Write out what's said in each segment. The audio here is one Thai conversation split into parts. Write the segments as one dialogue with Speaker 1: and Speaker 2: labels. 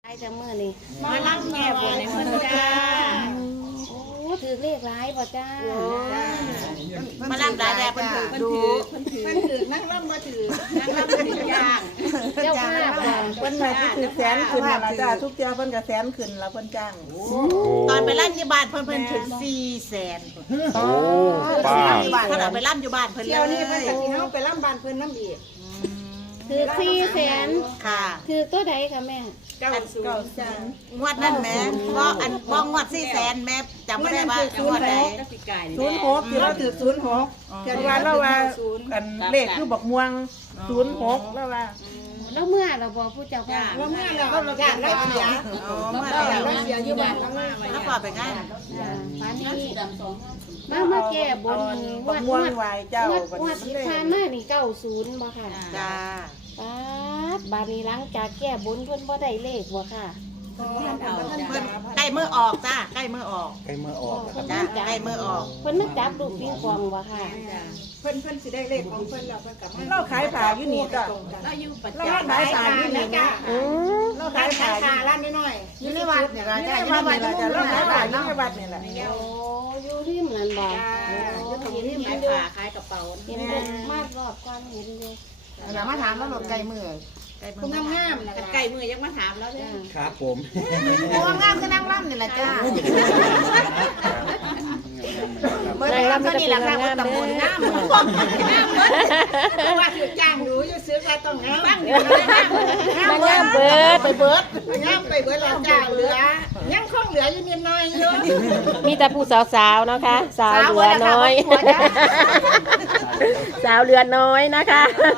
Speaker 1: ไอ้จะเมื่อนี่
Speaker 2: มาลั่งแง่บนในคนจ้า
Speaker 1: โอ้ถือเลขร้ายป่ะจ้า
Speaker 2: มาลั่งได้แต่เพิ่นถือดูเพิ่นถือนั่งล่ำมาถือนั่งล่ำถือย่าง
Speaker 1: เจ้าภาพบ่
Speaker 3: เพิ่นมาที่ถือแสนขึ้นน่ะล่ะจ้าทุกเที่ยวเพิ่นก็แสนขึ้นแล้วเพิ่นจ้าง
Speaker 2: ตอนไปลั่นที่บ้านเพิ่นถึง400,000
Speaker 4: โอ้ป้า
Speaker 2: เพิ่นเอาไปลั่นอยู่บ้านเพิ่นเลย
Speaker 5: เที่ยวนี้เพิ่นก็สิเฮาไปล่ำบ้านเพิ่นน้ำอีก
Speaker 1: ถือ400,000
Speaker 2: ค่ะ
Speaker 1: ถือตัวใดคะแม่
Speaker 2: งวดนั่นแม่บ่อันบ่งวด400,000แม่จำบ่ได้ว่างวดใด
Speaker 3: 06ที่เราถือ06แต่ว่าเราว่าอันเลขคือบักม่วง06แล้วว่า
Speaker 1: แล้วเมื่อเราบอกผู้เจ้าภาพ
Speaker 5: ว่าเมื่อเราญาติเราเสีย
Speaker 2: อ๋อเมื่อ
Speaker 5: เรา
Speaker 2: แล้ว
Speaker 5: เสียอยู่บ้านเรามา
Speaker 2: แล้วพอไปง่าย
Speaker 1: ฟ้านี้มาแก้บนนี่
Speaker 3: บักม่วงไหวเจ้าง
Speaker 1: วดที่ผ่านมานี่90บ่ค่ะ
Speaker 2: จ้า
Speaker 1: ป๊าดบาดนี้หลังจากแก้บนเพิ่นบ่ได้เลขบ่ค่ะ
Speaker 2: เพิ่นใกล้มือออกจ้าใกล้มือออก
Speaker 4: ใกล้เมื่อออกนะครับ
Speaker 2: จ้าใกล้มือออก
Speaker 1: เพิ่นมาจับลูกปิงปองบ่ค่ะ
Speaker 5: เพิ่นสิได้เลขของเพิ่นแล้วเพิ่นกลับมา
Speaker 3: เราขายผ้าอยู่นี่จ้ะ
Speaker 5: เราอยู่ประ
Speaker 3: เรา
Speaker 5: จำ
Speaker 3: ขายผ้าอยู่นี่นะ เรา
Speaker 5: ร้า
Speaker 3: ขาน ย
Speaker 5: ขา
Speaker 3: ผ้าย
Speaker 5: ร้านน้อย
Speaker 2: อยู่ในวัดเนี่ย
Speaker 3: อยู่
Speaker 2: จ้า
Speaker 3: ใน
Speaker 2: อยู่ใน
Speaker 3: วั
Speaker 2: วั
Speaker 3: ด
Speaker 2: ด
Speaker 3: นี่
Speaker 2: อยู่
Speaker 3: ล่ะ
Speaker 2: ใน
Speaker 3: จ้ะเรา
Speaker 2: วั
Speaker 3: ขาย
Speaker 2: ด
Speaker 3: ผ้าอยู่
Speaker 2: เนาะ
Speaker 3: ในวัดนี่แหละ
Speaker 1: โอ้อยู่ริมนั่นบ่
Speaker 5: อยู่ตรงนี้ขายผ้าขายกระเป๋า
Speaker 1: เห็นเด็กมากรอบก่อนเห็นเลย
Speaker 2: แล้วมาถามแล้วหลดไก่มือไก่มื
Speaker 5: คุณงามๆนะ
Speaker 2: ไก่มือยังมาถามแล้วเด้อ
Speaker 4: ครับผม
Speaker 2: โอ้งามก็นั่งล่ำนี่แหละจ้าเมื่อล่ำก็นี่แหละค่ะว่าตำบลงามงามเบิด
Speaker 5: ว่าถือจ้างหนูอยู่ซื้อก็ต้องงาม
Speaker 2: บ้างอยู่งามเบิดไปเบิด
Speaker 5: งามไปเบิดแล้วจ้าเหลือยังคงเหลืออยู่นิดหน่อยอยู่
Speaker 6: มีแต่ผู้สาวๆนะคะ สาวเหลือน้อย สาวเหลือน้อยนะคะ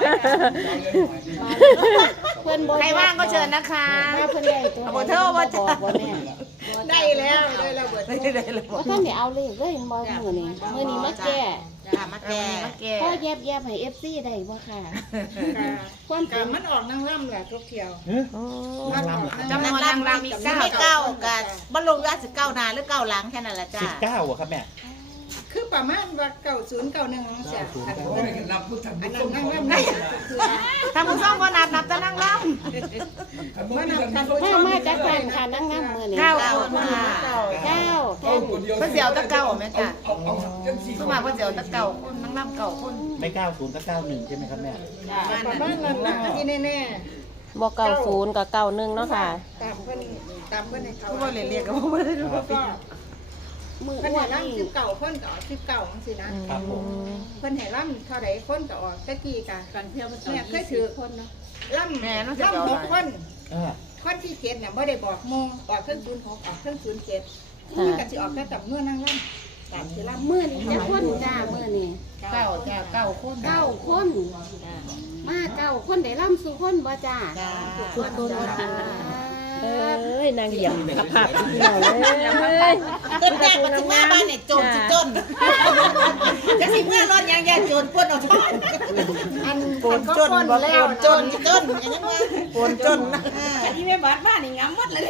Speaker 1: เพิ่นบ่
Speaker 2: ใครว่างก็เชิญนะคะ
Speaker 1: เพิ่นได้ตัว
Speaker 2: ขอโทษว่าจะ
Speaker 1: บอกบ่แม่
Speaker 5: ได้แล้วได้แล้วเบิด
Speaker 2: ได้เลย
Speaker 1: ว่าท่านได้เอาเลขเลยบ่มื้อนี้มาแก้
Speaker 2: จ้ามาแก่มาแก่
Speaker 1: พ่อแยบๆให้ FC ได้บ่ค่ะความจ
Speaker 5: กั
Speaker 1: ริ
Speaker 5: บ
Speaker 1: ง
Speaker 5: มันออกนางร่ำแหละทุกเที่ยว
Speaker 4: นั่งลำเหรอ
Speaker 2: จำนวนล่างมีเก้ากันบรรลุว่าสิเก้านาหรือเก้าหลังแค่นั้นแหละจ้า
Speaker 4: 19อะครับแม่
Speaker 5: คือประมาณว่า9091เสียอันนั้นนั่งร่ำได้
Speaker 2: ทำมือซ่อมว่านับจะนั่งล่ำ
Speaker 5: ว่านำกัน
Speaker 1: ถ้ามาจากบ้านค่ะนั่งงามมื้อนี้
Speaker 2: เก้าคนมา
Speaker 1: เก้าท่าน
Speaker 2: เพื่อเสียวตะเก้าไหมจ้ะสมาเพื่อเสียวตะเก้าคนนั่งล่ำเก้าคน
Speaker 4: ไม่90ก็91ใช่ไหมครับแม่
Speaker 5: ประมาณนั้นนะที่แน่
Speaker 6: บอก90กับ91เนาะค่ะ
Speaker 5: ๆตามเพิ่นให้เขา
Speaker 2: ก็เลยเรียกกันว่าไม่ได้รู้
Speaker 5: แล้วก็
Speaker 1: มื้อ
Speaker 5: เพิ่น
Speaker 1: วั
Speaker 5: ให้
Speaker 1: น
Speaker 5: ร่ำ
Speaker 1: นี้
Speaker 5: 19เพิ่นก็ออก19จังซี่นะครับ
Speaker 4: ผม
Speaker 5: เพิ่นให้ร่ำเท่าใดคนก็ออกตะกี้กะกันเที่ยวแม่เคยถือคนเนาะร่ำร่ำ6คน คนที่7เนี่ยบ่ได้บอกโมออกเครื่อง06ออกเครื่อง07มันก็สิออกแต่จำนวนนางร่ำตามที่ร่ำ
Speaker 1: มื้อนี้จะคนจ้ามื้อนี้
Speaker 2: เก้าจ้าเก้าคน
Speaker 1: 9คนมา9คนได้ล่ำสู่คนบ่จ้า
Speaker 2: จ้า
Speaker 1: ทุกคนค่ะ
Speaker 6: เอ้ยนางเหยียบกับผักเดียวเลย
Speaker 2: ต้นแรกมาถึงแม่บ้านเนี่ยจนสิจนจะสิเมื่อรถยังยาจนปนเอาท้อง
Speaker 5: อัน
Speaker 3: โกนจนบ่แล้ว
Speaker 2: จนอย่างนั้นว่า
Speaker 3: โกนจนนะ
Speaker 2: ที่แม่บ้านบ้านนี่งามหมดเลย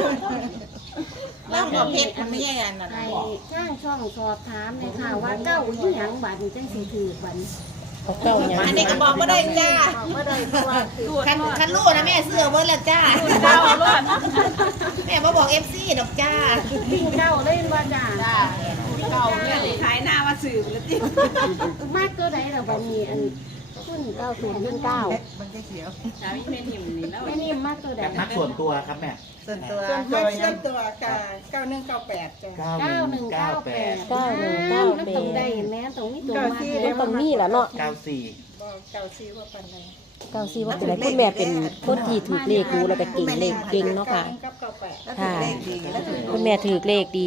Speaker 2: แล้วก็เพชรมันไม่ใช่อันนั้น
Speaker 1: ให้ทางช่องสอบถามเลยค่ะว่าเก้าอีหยังบัดนี้จังสิถือบัดนี้
Speaker 6: เอาเก้าอย่าง
Speaker 2: อันนี้ก็บอกว่าได้จ้า
Speaker 5: บ่ได้เพราะว่า
Speaker 2: คันลูกนะแม่เสื้อเบิร์แล้วจ้าแม่มาบอกFC ดอกจ้า
Speaker 1: วิ่งเก้าเลยว่าจ้า
Speaker 2: เก่าเนี่ยขายหน้ามาสื่อแล้วจิ
Speaker 1: มากตัวใดล่ะบัดนี้อันคุณ90ขึ้น9
Speaker 2: มันจะเขียว
Speaker 1: แม่นี่มากตัวใด
Speaker 4: แบบนักส่วนตัวครับแม่
Speaker 2: ส่วนตัว
Speaker 5: ส่วนตัวกะ9198จ้ะ
Speaker 4: 9198
Speaker 1: 9198มันต้องได้แม่ต้องมีตัวมา
Speaker 6: มันต้องมีแหละเนาะ
Speaker 4: 94
Speaker 5: บ่94ว่าปานใด
Speaker 6: 94ว่าเป็นไรคุณแม่เป็นคนที่ถือเลขรู้แล้วก็เก่งเลขเก่งเนาะค่ะ
Speaker 5: กับ98
Speaker 2: แล้วถึงเลขดีแล้วถึง
Speaker 6: คุณแม่ถือเลขดี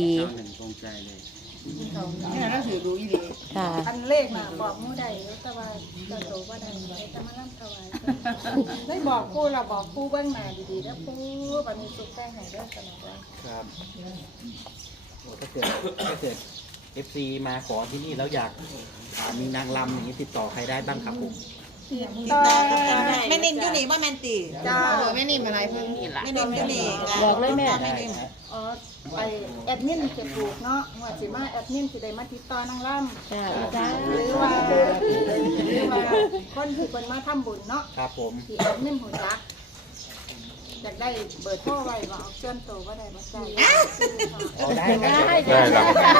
Speaker 2: เนี่ยเราถือดูอีดี
Speaker 6: ค่ะ
Speaker 5: อันเลขน่ะบอกหมู่ใดอยู่แต่ว่าเจ้าโตบ่ได้แต่มานํถวายได้บอกปู่เราบอกปู่เบิ่งหน้าดีๆเด้อปู่บัดนี้สุขแป้งให้เด้อสนับว่า
Speaker 4: ครับโอ้ถ้าเกิด FC มาขอที่นี่แล้วอยากมีนางรำอย่างนี้ติดต่อใครได้บ้างครับผม
Speaker 5: ต่อ
Speaker 2: แม่นิ่มอยู่นี่ว่าแมนตี
Speaker 5: จ้า
Speaker 2: แม่นิ่มอะไรเพิ่งนี่ล่ะแม่นิ่มอยู่นี่
Speaker 6: บอกเลยแม่
Speaker 2: แม่นิ่ม
Speaker 5: อ๋อไปแอดมินจะถูกเนาะว่าสิมาแอดมินสิได้มาติดต่อนางล่ำ
Speaker 6: จ้าจ้า
Speaker 5: หรือว่าคนที่เพิ่นมาทำบุญเนาะ
Speaker 4: ครับผม
Speaker 5: ที่แอดมินหูจักอยากได้เบอร์โทรไว้บ่เอาส่วนตัวบ่ได้บ่ใช่
Speaker 4: อ๋อได้ครับ
Speaker 7: ได้ครับ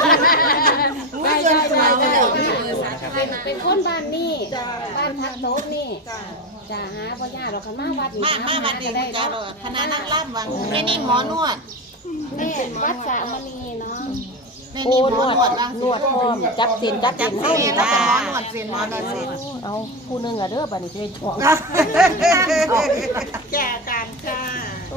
Speaker 1: เป็นคนบ้านนี่บ้านทักโต๊ะนี่
Speaker 5: จ้า
Speaker 1: จะหาบ่ยากหรอกค่ะมาวัด
Speaker 2: มาวัดนี้
Speaker 1: ได้
Speaker 2: จ้า
Speaker 1: เนาะ
Speaker 2: คณะนั่งร่ำวังแม่นี่หมอนวด
Speaker 1: แม่วัดสามณีเนาะ
Speaker 2: แม่
Speaker 6: โอ้
Speaker 2: นี่หม
Speaker 6: น
Speaker 2: อ
Speaker 6: วด
Speaker 2: นวดวัง
Speaker 6: นวดพร้อมจับเส้นจับ
Speaker 2: จั
Speaker 6: เส้
Speaker 2: บ
Speaker 6: น
Speaker 2: เส้นแล้วก็หมอนวดเส้นหมอนวดเส้น
Speaker 6: เอาผู้หนึงอ่ะเด้อบัดนี้สิเป็นของ
Speaker 5: แก่การจ้า
Speaker 6: โอ้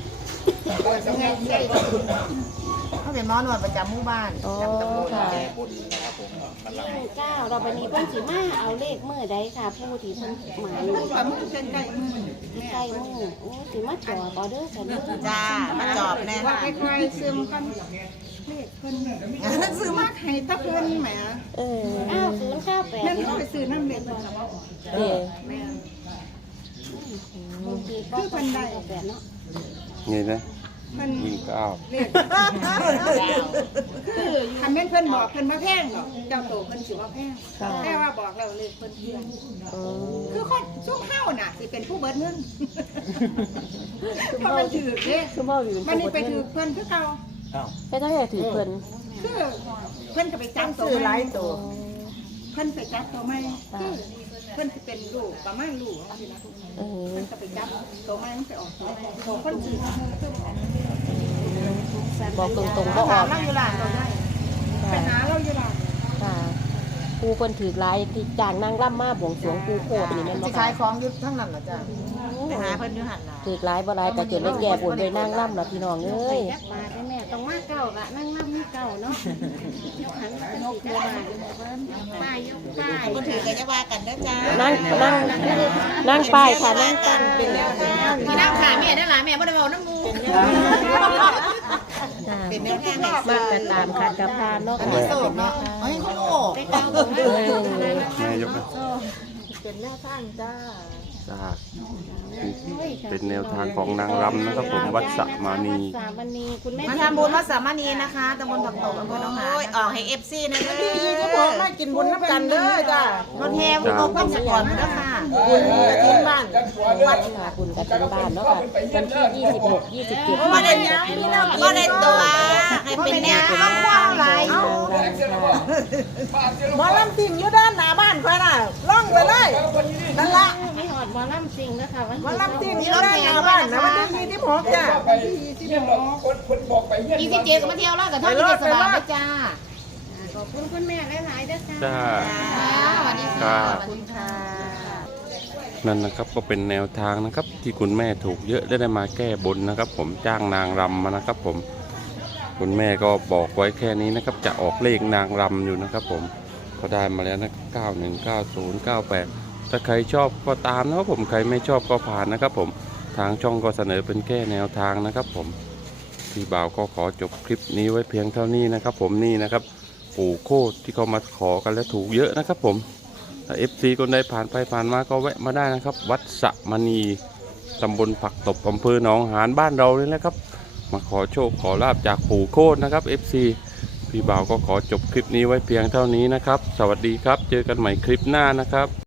Speaker 2: เขาเป็นหมอนวดประจำหมู่บ้าน
Speaker 6: โอ้
Speaker 2: จำตำบล
Speaker 6: ค่ะ
Speaker 4: แก้บนนะครับผมมาล
Speaker 1: เก้าเราบัดนี้เพิ่นสิมาเอาเลขมื้อใดค่ะผู้ที่เพิ่นหมาย
Speaker 5: ประมาณเส้นใกล้มือ
Speaker 1: ใกล้มื้อโอ้สิมาจ่อบ่เด้อค่ะเด้อ
Speaker 2: จ้ามาจอบแน่
Speaker 5: ว่า
Speaker 2: ค่ะ
Speaker 5: ค่อยๆซึมกันเลขเพิ่นซื้อมาให้ตะเพิ่นแหม
Speaker 6: เออ
Speaker 1: 9098
Speaker 5: แม่น
Speaker 1: เนาะ
Speaker 5: เขาไปซื้อน้ำเลขเพิ่น
Speaker 6: เด้อ
Speaker 5: แม่น
Speaker 1: คือเพิ่นได้8เนาะ
Speaker 7: นี่นะ
Speaker 5: เพิ่น
Speaker 7: วิ่งก้าว
Speaker 5: เลขคือคันแม่นเพิ่นบอกเพิ่นบ่แพงดอกเจ้าโตเพิ่นสิว่าแพงแต่ว่าบอกแล้วเลขเพิ่นเพียง
Speaker 6: เออ
Speaker 5: คือคนซุ่มเฮาน่ะสิเป็นผู้เบิดเงินเพราะมันถือเด้
Speaker 6: คือบ่อยู่
Speaker 5: มันนี่ไปถือเพิ่นคือเก่า
Speaker 4: ำอ้าว
Speaker 6: ไปทางไหนถือเพิ่น
Speaker 5: คือเพิ่นก็ไปจับตัวหลายตัวเพิ่นไปจับตัวใหม่คือเพิ่นสิเป็นลูกประมาณลูกจังซี่นะ
Speaker 6: เออ
Speaker 5: เพิ่นก็ไปจับตัวใหม่มันไปออกตัวใหม่คนถือคือ
Speaker 6: บอกตรงๆบ่อ
Speaker 5: ถา
Speaker 6: อ
Speaker 5: ม
Speaker 6: ก
Speaker 5: เราอยู่ล่ะเราได้ไปหาเราอยู่ล่ะ
Speaker 6: ค่ะปูเพิ่นถือหลายที่จ้างนางร่ำมาบวงสรวงปูโคตรนี่แม่นบ่
Speaker 2: สิ
Speaker 6: คะ
Speaker 2: ขายของอยู่ทั้งนั้นล่ะจ้าไปหาเพิ่นอยู่หั่นล่ะ
Speaker 6: ถือหลายบ่หลายก็จนได้แก่บนด้วยนางร่ำล่ะพี่น้องเอ้ย
Speaker 1: ยักมาได้แม่ต้องมาเก่าละนั่งนับมีเก่าเนาะหันนกตัวมาป้ายยกป้าย
Speaker 2: บ่ถือก็จะว่ากันเด้อจ้า
Speaker 6: นั่งป้ายค่ะนั่งตั้งเป็นแล้ว
Speaker 2: พี่น้ำขาแม่ได้หลายแม่บ่ได้เว้าน้ำมู เป็นแนวทางให้
Speaker 6: มากกันตามคัดกับพานเนาะ
Speaker 2: อันนี้โสดเนาะเฮ้ยเขาโง่
Speaker 1: ได้เก่าบ่
Speaker 7: แม่ยกนะ
Speaker 5: เป็นแนวทางจ้า
Speaker 7: จ้าเป็นแนวทางของนางรำนะครับผมวัดสะมานี
Speaker 1: สามวันนี้คุณแม่
Speaker 2: มาทำบุญวัดสามณีนะคะตำบลผักตบอำเภอหนองหานออกให้ FC นะเด้อ
Speaker 3: ผมมากินบุญน้ำกันเด้อจ้าร
Speaker 2: ถแห่บุญความสปอร์ตนะค่ะ
Speaker 3: บุญกระถิ่นบ้าน
Speaker 6: วัดค่ะบุญกับทางบ้านเนาะค่ะวันที่26 27
Speaker 2: บ่ได้บ่ได้ตัวให้เป็นแนวทางความหลาย
Speaker 6: นางรำค่ะ
Speaker 3: หมอลำติ่งอยู่ด้านหน้าบ้านเพิ่นน่ะล่องไปเลยนั่นละ
Speaker 1: ไม่หอดหมอลำจริงนะคะวัน
Speaker 3: หมอลำติ่งอยู่ด้านหน้าบ้านนะวันที่26จ้ะ
Speaker 2: 27ก็มาเที่ยวแล้วกับท่านที่สบายนะจ้า
Speaker 1: ขอบคุณคุณแม่หลายๆด้วยค่ะ
Speaker 7: จ้า
Speaker 2: สวัสดีค่ะขอบคุณค่ะ
Speaker 7: นั่นนะครับก็เป็นแนวทางนะครับที่คุณแม่ถูกเยอะได้มาแก้บนนะครับ ผมจ้างนางรำมานะครับ ผมคุณแม่ก็บอกไว้แค่นี้นะครับ จะออกเลขนางรำอยู่นะครับ ผมก็ได้มาแล้วนะ919098ถ้าใครชอบก็ตามนะครับผมใครไม่ชอบก็ผ่านนะครับ ผมทางช่องก็เสนอเป็นแก้แนวทางนะครับ ผมพี่บ่าวก็ขอจบคลิปนี้ไว้เพียงเท่านี้นะครับ ผมนี่นะครับปู่โคตรที่เขามาขอกันและถูกเยอะนะครับ ผมถ้า FC คนใดผ่านไปผ่านมาก็แวะมาได้นะครับ วัดสะมณีตำบลผักตบอำเภอหนองหานบ้านเราเลยนะครับ มาขอโชคขอลาบจากปู่โคตรนะครับ FC พี่บ่าวก็ขอจบคลิปนี้ไว้เพียงเท่านี้นะครับ สวัสดีครับ เจอกันใหม่คลิปหน้านะครับ